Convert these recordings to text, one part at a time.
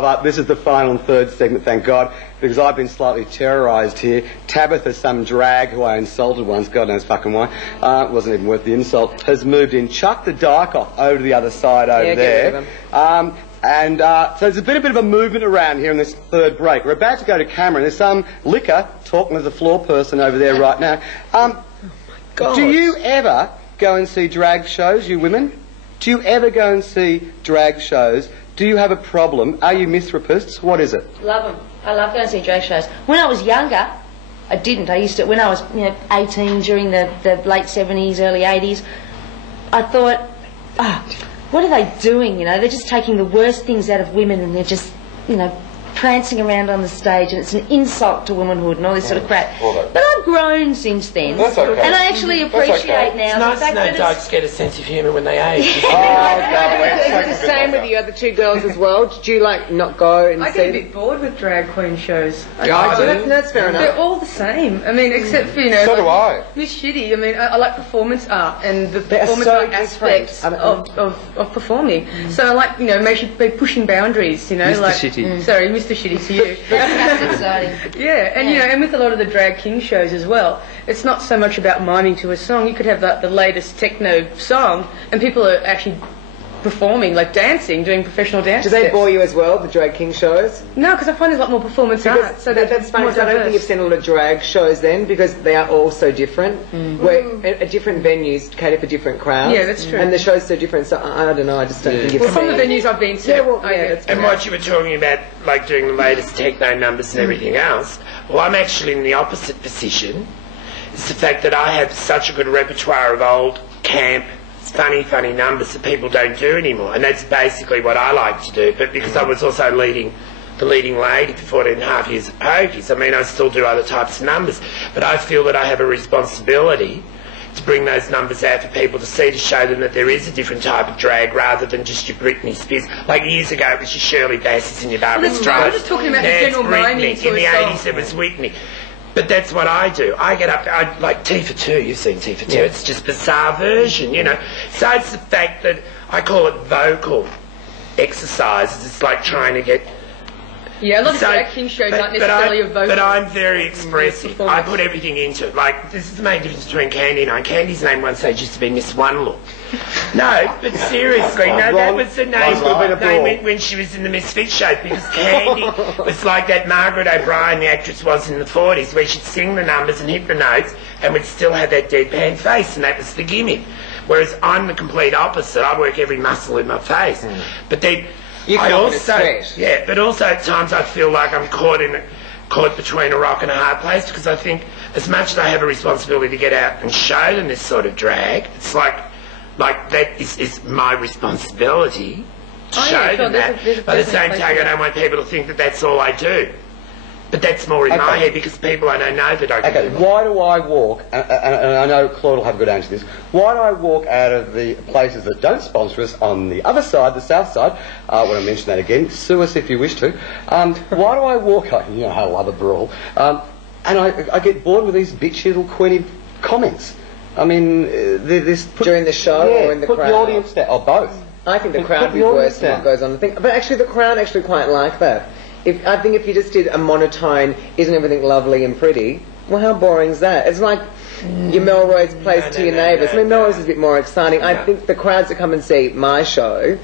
but this is the final and third segment, thank God, because I've been slightly terrorised here. Tabitha, some drag who I insulted once, God knows fucking why, wasn't even worth the insult, has moved in, chucked the dyke off over to the other side over there. So there's a bit of a movement around here in this third break. We're about to go to camera, and there's some liquor talking to the floor person over there right now. Do you ever go and see drag shows, you women? Do you ever go and see drag shows? Do you have a problem? Are you mithrapists? What is it? Love them. I love going to see drag shows. When I was younger, I didn't. I used to, when I was 18, during the late 70s, early 80s, I thought, what are they doing, They're just taking the worst things out of women and they're just, prancing around on the stage, and it's an insult to womanhood and all this sort of crap. But I've grown since then. That's okay. And I actually appreciate now the fact that dykes get a sense of humour when they age. Is it the same with the other two girls as well? Did you not go and I get a bit bored with drag queen shows. That's fair enough. They're all the same. I mean, except for, So do I. Miss Shitty. I mean, I like performance art and the performance art aspects of performing. So I like, maybe pushing boundaries, Mr. Shitty. Sorry, Mr. Shitty to you. that's exciting. Yeah, and and with a lot of the drag king shows as well, it's not so much about miming to a song. You could have the latest techno song, and people are actually performing, dancing, doing professional dance. Do they bore you as well, the drag king shows? No, because I find there's a lot more performance art. So that's funny. So I don't think you've seen a lot of drag shows then, because they are all so different. Where different venues cater for different crowds. Yeah, that's true. And the show's so different. So I don't know. I just don't think you've seen. From the venues I've been to. And what you were talking about, doing the latest techno numbers and everything else. Well, I'm actually in the opposite position. It's the fact that I have such a good repertoire of old camp, funny numbers that people don't do anymore, and that's basically what I like to do. But because I was also the leading lady for 14 and a half years at Pokies, I still do other types of numbers, but I feel that I have a responsibility to bring those numbers out for people to see, to show them that there is a different type of drag rather than just your Britney Spears. Years ago it was your Shirley Bassey's and your Barbara Streisand. I'm just talking about the general miming. In the 80s it was Whitney. But that's what I do. I get up, like T for Two, you've seen T for Two, it's just bizarre version, So it's the fact that I call it vocal exercises. It's like trying to get... Yeah, a lot of drag king shows aren't necessarily a vocal. But I'm very expressive. I put everything into it. This is the main difference between Candy and I. Candy's name one stage used to be Miss One Look. No, but seriously, that was the name when she was in the Misfit shows, because Candy was like that Margaret O'Brien, the actress, was in the 40s, where she'd sing the numbers and hit the notes and would still have that deadpan face, and that was the gimmick. Whereas I'm the complete opposite. I work every muscle in my face. But then... but also at times I feel like I'm caught between a rock and a hard place, because I think as much as I have a responsibility to get out and show them this sort of drag, it's like that is my responsibility to show them that. By the same token, I don't want people to think that that's all I do. But that's more in my head, because people I don't know that I can do. Why do I walk, and I know Claude will have a good answer to this, why do I walk out of the places that don't sponsor us on the other side, the south side, when I mention that again, sue us if you wish to, why do I walk, I love a brawl, and I get bored with these bitchy little Quentin comments. During the show or in the crowd? Put the audience down, or both. I think the crowd would be worse than what goes on. But actually the crowd actually quite like that. I think if you just did a monotone, isn't everything lovely and pretty, well, how boring is that? It's like your Melrose plays to your neighbours. Melrose is a bit more exciting. I think the crowds that come and see my show,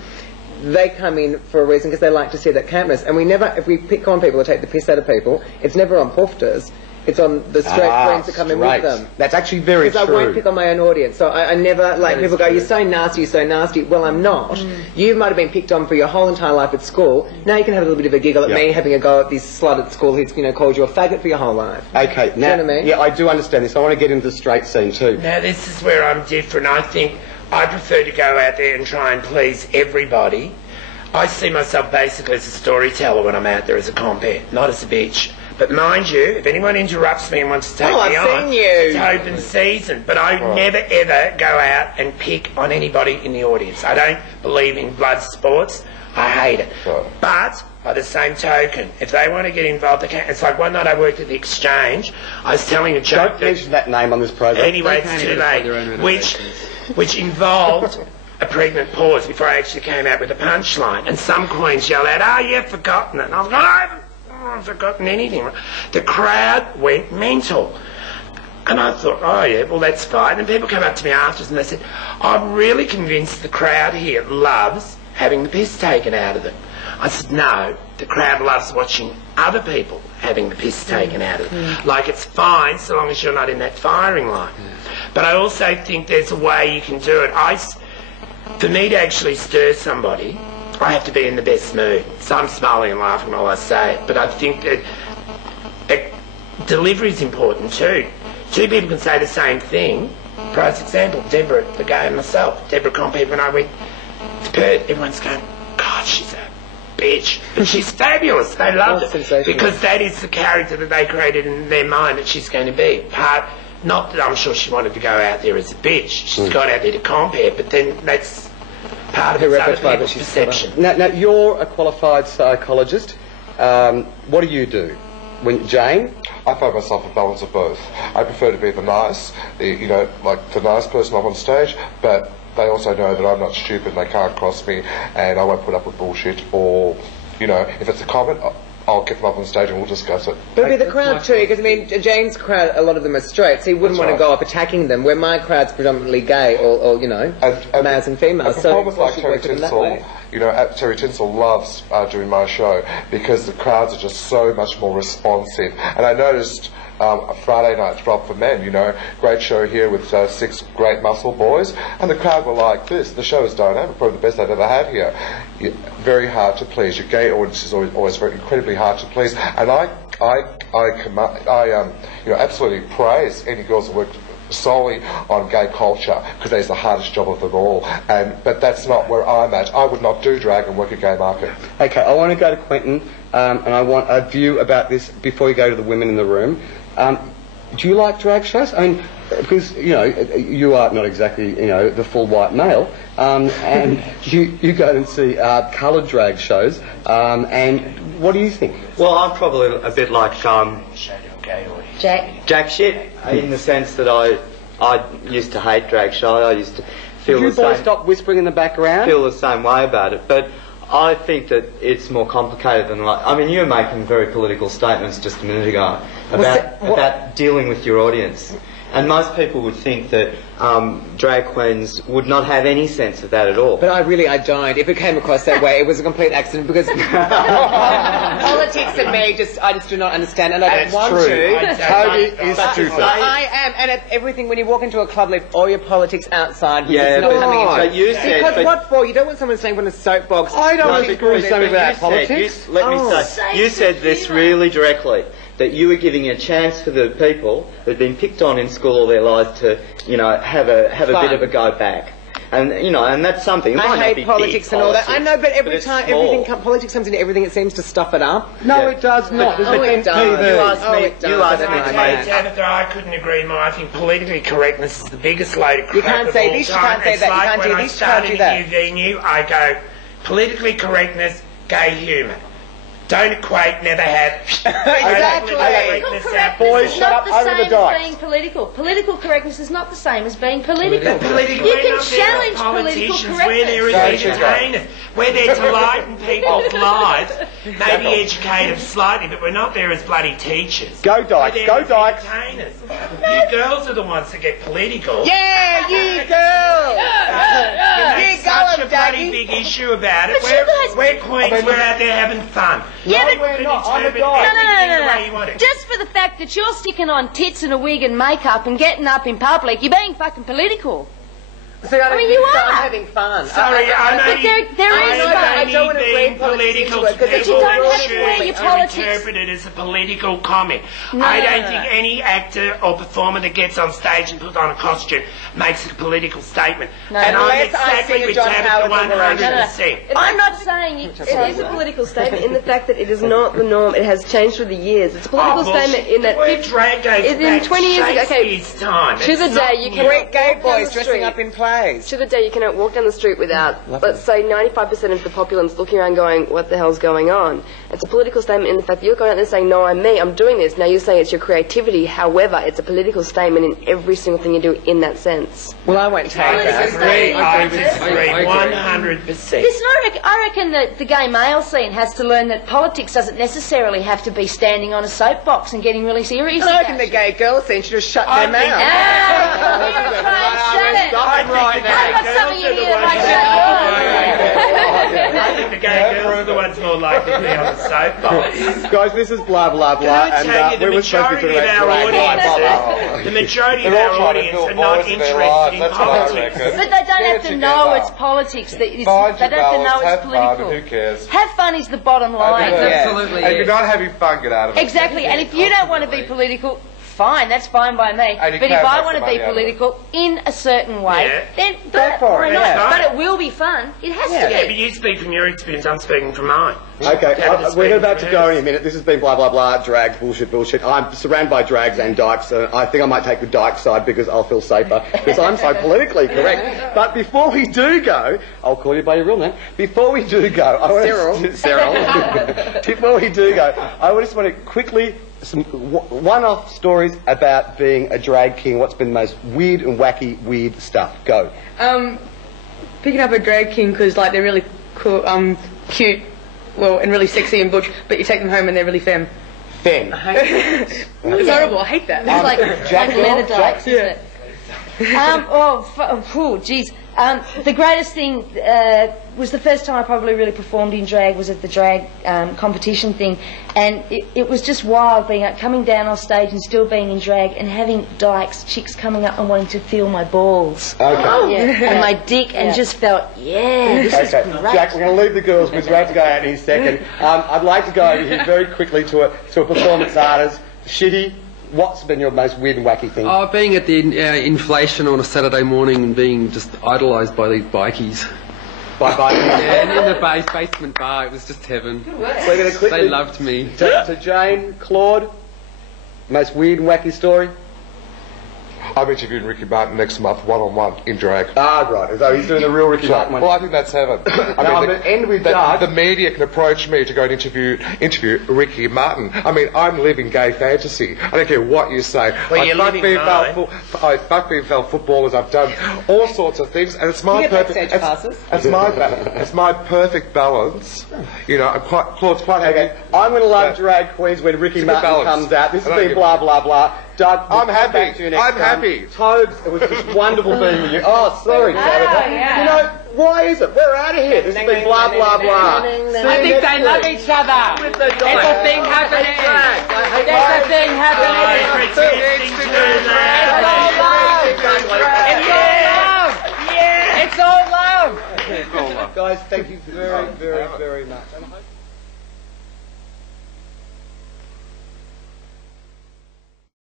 they come in for a reason because they like to see that campness. And if we pick on people or take the piss out of people, it's never on poofters. It's on the straight friends that come in with them. That's actually very true. Because I won't pick on my own audience. So I never, people go, you're so nasty, you're so nasty. Well, I'm not. You might have been picked on for your whole entire life at school. Now you can have a little bit of a giggle at me having a go at this slut at school who's called you a faggot for your whole life. Okay, now, you know what I mean? Yeah, I do understand this. I want to get into the straight scene too. Now this is where I'm different. I think I prefer to go out there and try and please everybody. I see myself basically as a storyteller when I'm out there as a compere, not as a bitch. But mind you, if anyone interrupts me and wants to take me on, it's open season. But I never ever go out and pick on anybody in the audience. I don't believe in blood sports. I hate it. But by the same token, if they want to get involved, they can. It's like one night I worked at the Exchange. I was telling a joke. Don't mention that name on this program. Anyway, it's too late. Which involved a pregnant pause before I actually came out with a punchline. And some queens yelled out, "Oh, you've forgotten it." And I was going, "I haven't forgotten anything." The crowd went mental. And I thought, oh yeah, well that's fine. And people came up to me afterwards and they said, "I'm really convinced the crowd here loves having the piss taken out of them." I said, "No, the crowd loves watching other people having the piss taken out of them. Like, it's fine so long as you're not in that firing line." But I also think there's a way you can do it. For me to actually stir somebody, I have to be in the best mood. So I'm smiling and laughing while I say it. But I think that delivery is important too. Two people can say the same thing. For example, Deborah, the guy, and myself. Deborah Compete, when I went to Perth, everyone's going, "God, she's a bitch." But she's fabulous. They loved it. Because that is the character that they created in their mind that she's going to be. Not that I'm sure she wanted to go out there as a bitch. She's gone out there to compare, but then that's part of her other people's perception. Now, you're a qualified psychologist. What do you do? Jane? I find myself a balance of both. I prefer to be the nice person up on stage, but they also know that I'm not stupid and they can't cross me and I won't put up with bullshit, or, if it's a comment, I'll get them up on stage and we'll discuss it. But with the crowd too, because Jane's crowd, a lot of them are straight, so you wouldn't want to go up attacking them, where my crowd's predominantly gay, or males and females. A performance like Terry Tinsel, Terry Tinsel loves doing my show because the crowds are just so much more responsive. And I noticed a Friday night drop for men, great show here with 6 great muscle boys, and the crowd were like this. The show is dynamic, probably the best I've ever had here. Very hard to please. Your gay audience is always very incredibly hard to please, and I absolutely praise any girls that work solely on gay culture, because that is the hardest job of them all. But that's not where I'm at. I would not do drag and work a gay market. Okay, I want to go to Quentin, and I want a view about this before you go to the women in the room. Do you like drag shows? I mean, because you are not exactly the full white male, and you go and see coloured drag shows. And what do you think? Well, I'm probably a bit like Jack shit, in the sense that I used to hate drag shows. I used to feel Did you boys stop whispering in the background? Feel the same way about it, but I think that it's more complicated than you were making very political statements just a minute ago about dealing with your audience. And most people would think that drag queens would not have any sense of that at all. But I don't. If it came across that way, it was a complete accident, because politics and me, I just do not understand, and I don't want to. Toby is stupid. I am, and everything, when you walk into a club, leave all your politics outside. Yeah, it's not coming into but you said... Because what for? You don't want someone standing on a soapbox. I don't want to screw something about politics. Let me say, you said this really directly, that you were giving a chance for the people who'd been picked on in school all their lives to, have a bit of a go back. And, and that's something. It I might hate not be politics and all that. I know, but every time small. politics comes into everything, it seems to stuff it up. No, it does not. It does. You asked me. Tabitha, I couldn't agree more. I think politically correctness is the biggest load of crap. You can't say this, you can't say that, you can't do this, you can't do that. When I started at UVNU, I go, politically correctness, gay humour. Don't equate, never have. Exactly. Political correctness is not the same as being political. Political correctness is not the same as being political. You can challenge political correctness. We're there as entertainers. We're there to lighten people's lives, maybe educate them slightly, but we're not there as bloody teachers. Go Dykes, go Dykes. Entertainers. You girls are the ones that get political. Yeah, you girls. You such a bloody big issue about it. We're queens, we're out there having fun. Yeah, but we're not. I'm a guy. No. Just for the fact that you're sticking on tits and a wig and makeup and getting up in public, you're being fucking political. See, I mean, you are. I'm having fun. Sorry, there is fun. I don't want to being read politics political into it, but you don't have to wear your politics. Interpret it as a political comment. No, I don't think any actor or performer that gets on stage and puts on a costume makes a political statement. No, and I'm unless I exactly see with John Tabitha Howard's 100%. I'm not saying you... It is a political statement in the fact that it is not the norm. It has changed through the years. It's a political statement in that... Drag goes in 20 years ago, okay, Shakespeare's time. to the day you can... Great gay boys dressing up in ways. To the day you cannot walk down the street without, let's say, 95% of the populace looking around going, what the hell's going on? It's a political statement in the fact that you're going out there saying, no, I'm me, I'm doing this. Now you're saying it's your creativity. However, it's a political statement in every single thing you do in that sense. Well, I won't take that. I disagree 100%. Listen, I reckon that the gay male scene has to learn that politics doesn't necessarily have to be standing on a soapbox and getting really serious. And I reckon the gay girl scene should just shut their mouth. I've got some of you here that like shut I think the gay girls are the ones more likely to be on the soapbox. Guys, this is blah blah blah, and the we were supposed to be majority of our audience, the majority of our audience are not interested in politics. But they don't have to know it's politics. They don't have to know it's political. Who cares? Have fun is the bottom line. Absolutely. And if you're not having fun, get out of it. Exactly. And if you don't want to be political, fine, that's fine by me. But if I want to be political in a certain way, then why not? But it will be fun. It has to be. Yeah, but you speak from your experience, I'm speaking from mine. Okay, we're about to go in a minute. This has been blah blah blah, drags, bullshit. I'm surrounded by drags and dykes, so I think I might take the dyke side because I'll feel safer, because I'm so politically correct. But before we do go, I'll call you by your real name. Before we do go, I want Cyril. Before we do go, I just want to quickly some one-off stories about being a drag king. What's been the most weird and wacky weird stuff? Go. Picking up a drag king because like they're really cool, cute, well, and really sexy and butch, but you take them home and they're really femme. Femme. It's horrible. I hate that. It's like leather dykes, isn't it? Geez. The greatest thing was the first time I probably really performed in drag was at the drag competition thing, and it was just wild coming down on stage and still being in drag and having dykes, chicks coming up and wanting to feel my balls. And my dick, and just felt, this is great. Jack, we're going to leave the girls because we have to go out in a second. I'd like to go over here very quickly to a performance artist. Shitty. What's been your most weird and wacky thing? Oh, being at the inflation on a Saturday morning and being just idolised by these bikies. By bikies? Yeah, and in the basement bar, it was just heaven. We're going to quickly... They loved me. To Jane, Claude, most weird and wacky story? I'm interviewing Ricky Martin next month, one-on-one, in drag. Ah, right. So he's doing the real Ricky Martin one. Well, I think that's heaven. I'm going to end with Doug. The media can approach me to go and interview Ricky Martin. I mean, I'm living gay fantasy. I don't care what you say. Well, you're living mine. I fuck female footballers. I've done all sorts of things, and it's my perfect. It's my perfect balance. You know, Claude's quite happy. Okay. I'm going to love drag queens when Ricky Martin comes out. This has been blah blah blah. Doug, I'm happy. I'm happy. Toads, it was just wonderful being with you. Oh, sorry, Tabitha. You know, why is it? We're out of here. This has been blah, blah, blah. I think they love each other. It's a thing happening. There's a thing happening. It's all love. Guys, thank you very, very, very much.